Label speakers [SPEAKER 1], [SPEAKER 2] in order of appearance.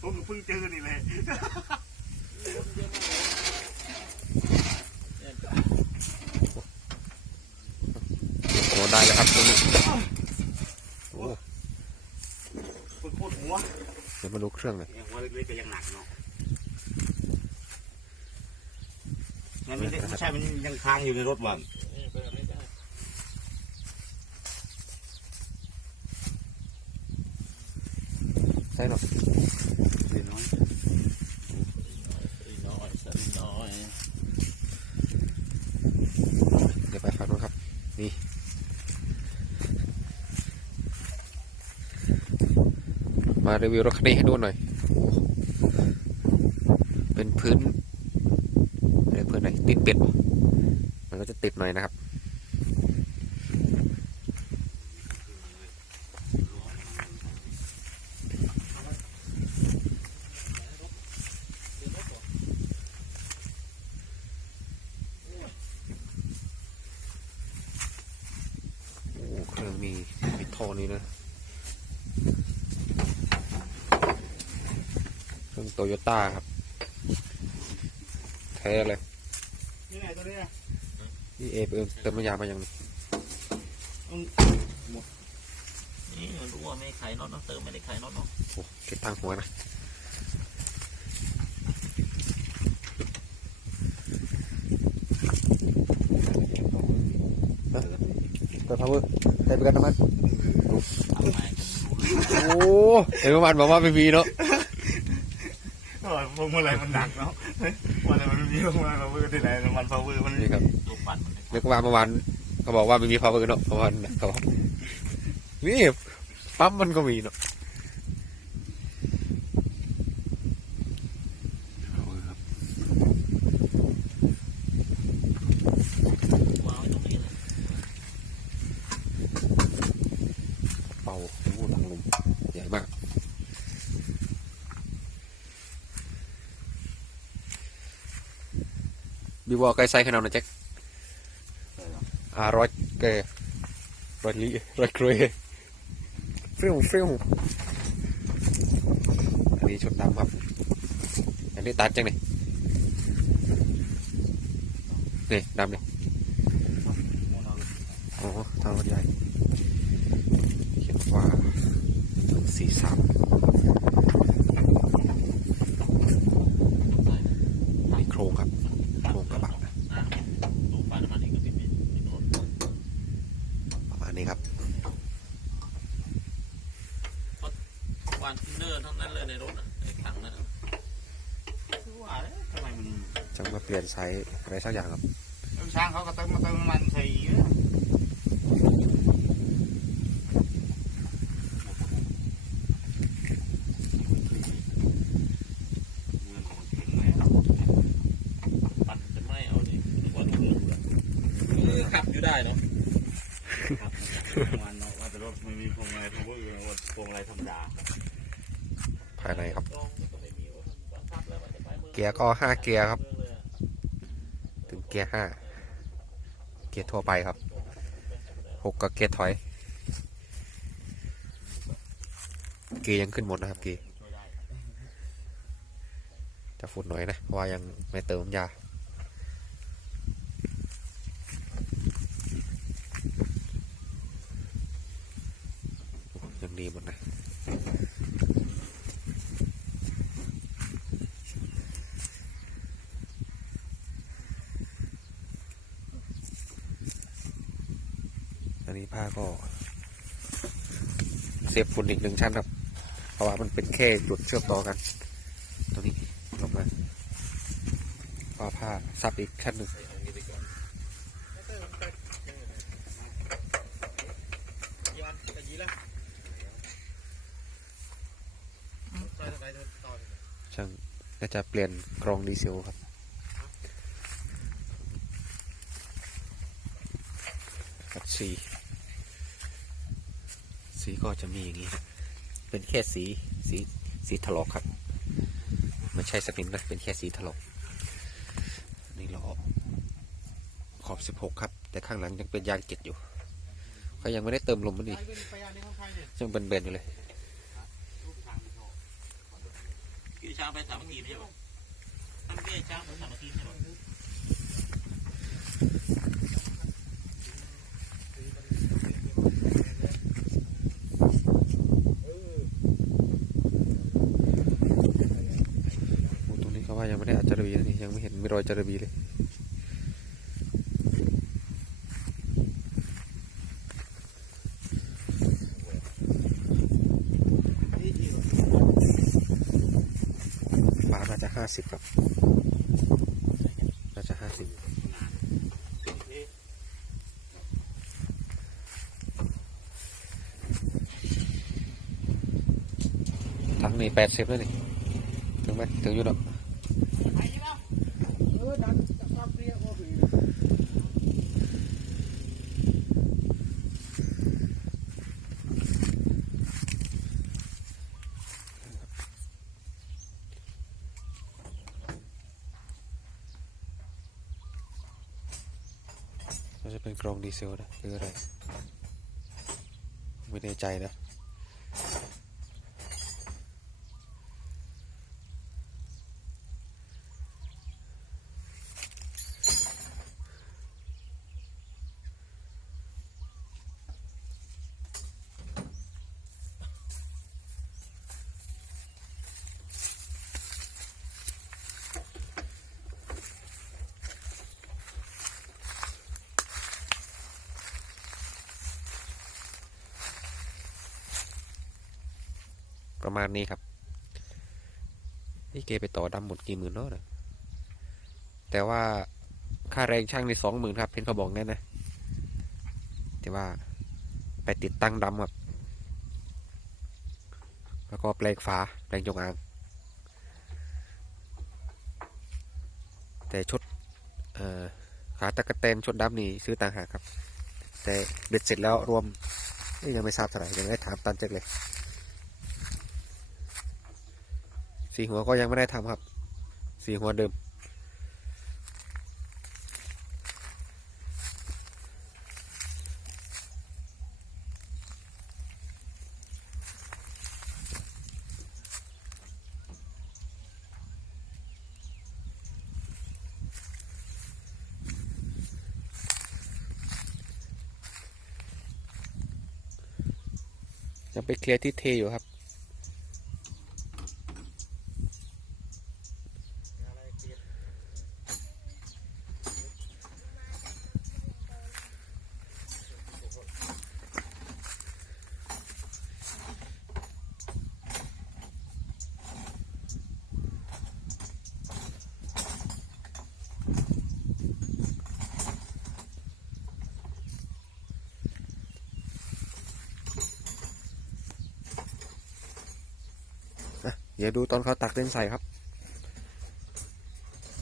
[SPEAKER 1] ผมก็เพิ่งเจอนี่แหละ
[SPEAKER 2] โอ้ได้แล้วครับตรงนี้โอ้
[SPEAKER 1] เพิ่งโคตรหัว
[SPEAKER 2] เดี๋ยวมาดูเครื่องหน่อย
[SPEAKER 1] ยังหัวเล็กๆก็ยังหนักเนาะมันไม่ได้ไม่ใช่ มันยังค้างอยู่ในรถว่ะ
[SPEAKER 2] ใช่หรอ
[SPEAKER 1] เดี๋ยวน้อย
[SPEAKER 3] น้อยสลิน้อย
[SPEAKER 2] เดี๋ยวไปฟังนู้นครับ นี่ มารีวิวรถคันนี้ให้ดูหน่อย เป็นพื้นเรียกพื้นไหนติดเป็ด มันก็จะติดหน่อยนะครับ โอ้เครื่องมีมีท่อนี้นะ เครื่อง โตโยต้าครับแท้เลย
[SPEAKER 1] นี่ไงตัวนี้นะ
[SPEAKER 2] นี่เอเอิมเติมน้ำยามายังนี่
[SPEAKER 3] นี่มันรู้ว่าไม่ไขน็อตเนาะเติมไม่ได้ไขน็อตเนาะ
[SPEAKER 2] โอ้เก็บตังหัวนะเปิดพาวเวอร์ใส่ไปกันน้ำมัน
[SPEAKER 3] ทำไม
[SPEAKER 2] โอ้เห็นประมาณบอกว่าไม่มีเนาะ
[SPEAKER 1] เออ พวงมาลัยมันหนักเนาะวันอะไรมันไม่มีพวงมาลัยพาวเวอร์ที่ไหนน้ำมันพาวเวอร์มัน
[SPEAKER 2] นี่ครับ
[SPEAKER 3] ตัวปั่นมัน
[SPEAKER 2] นึกว่าเมื่อวานเขาบอกว่าไม่มีพาวเวอร์เนาะเมื่อวานเขาบอกนี่ปั๊มมันก็มีเนาะ
[SPEAKER 3] วางไว้ตรงนี้เลย
[SPEAKER 2] เป่าโอ้หลังลมใหญ่มาก บี วอลไกลไซส์ขนาดไหนแจ็คอ่าร้อยเกร้อยลีร้อยเกรฟิวฟิวอันนี้ชุดดำครับ อันนี้ตัดจังนี่นี่ดำนี่โอ้ทางรถใหญ่เขียนว่าสี่สามนี่โครงครับ โครงกระบะ
[SPEAKER 3] ตัวปั่นมันเองก็พี่เป็นพี่โดน
[SPEAKER 2] ประมาณ นี้ครับ
[SPEAKER 3] วานทินเนอร์ทั้งนั้นเลยในรถอะในถังนั่นอะ
[SPEAKER 1] ว่าแล้วทำไมมัน
[SPEAKER 2] จะมาเปลี่ยนไซส์อะไรสักอย่างครับ
[SPEAKER 1] ช้างเขาก็เติมมาเติมน้ำมันใส่เยอะเงินของถึงแล้ว
[SPEAKER 3] ปั่นจะไม่เอาดินึกว่าลูกเรือเออขับอยู่ได้เนาะ
[SPEAKER 1] ครับมันเนาะว่าแต่รถไม่มีพวงมาลัยพาวเวอร์นะว่าพวงมาลัยธรรมดา
[SPEAKER 2] ภายในครับ
[SPEAKER 3] ลองก็ไม่มีว่าบังคับแล้วมันจะไปเมือง
[SPEAKER 2] เกียร์ก็ห้าเกียร์ครับ
[SPEAKER 3] เมืองเลยอะ
[SPEAKER 2] ถึงเกียร์ห้าเกียร์ทั่วไปครับหกกับเกียร์ถอย เกียร์ยังขึ้นหมดนะครับเกียร์จะฝุ่นหน่อยนะเพราะว่ายังไม่เติมน้ำยา ดีหมดนะอันนี้ผ้าก็เซฟฝุ่นอีกหนึ่งชั้นครับ เพราะว่ามันเป็นแค่จุดเชื่อมต่อกัน ตรงนี้ลงมาก็ผ้าซับอีกชั้นหนึ่ง ช่างน่าจะเปลี่ยนกรองดีเซลครับ ครับสี สีก็จะมีอย่างนี้ครับเป็นแค่สีสีสีถลอกครับ ไม่ใช่สนิมนะเป็นแค่สีถลอกนี่ล้อขอบ 16 ครับ แต่ข้างหลังยังเป็นยางเจ็ดอยู่ ก็ยังไม่ได้เติมลมมันนี่ยังเป็นเบนๆอยู่เลย
[SPEAKER 3] พี่ช้างไปสามัคคีไม่ใช่ปะท่านพี่ช้างไปสามัคคีใช่ปะ
[SPEAKER 2] โอ้ตรงนี้เขาว่ายังไม่ได้อาจารบีนี่ยังไม่เห็นมีรอยจารบีเลย ฟ้าน่าจะ ห้าสิบครับน่าจะห้าสิบทั้งนี้แปดสิบแล้วนี่ ถึงไหมถึงอยู่ดอกน่าะ เป็นกรองดีเซลนะหรืออะไร ไม่แน่ใจนะ ประมาณนี้ครับนี่เกไปต่อดำหมดกี่หมื่นเนาะนะแต่ว่าค่าแรงช่างในสองหมื่นครับเพนเขาบอกงั้นนะ แต่ว่าไปติดตั้งดำครับ แล้วก็แปลงฝาแปลงจงอาง แต่ชุดขาตะกะแตนชุดดำนี่ซื้อต่างหากครับ แต่เบ็ดเสร็จแล้วรวมยยังไม่ทราบเท่าไหร่ยังไม่ได้ถามตันเจ็กเลย สีหัวก็ยังไม่ได้ทำครับ สีหัวเดิม ยังไปเคลียร์ที่เทอยู่ครับ เดี๋ยวดูตอนเขาตักเส้นใส่ครับ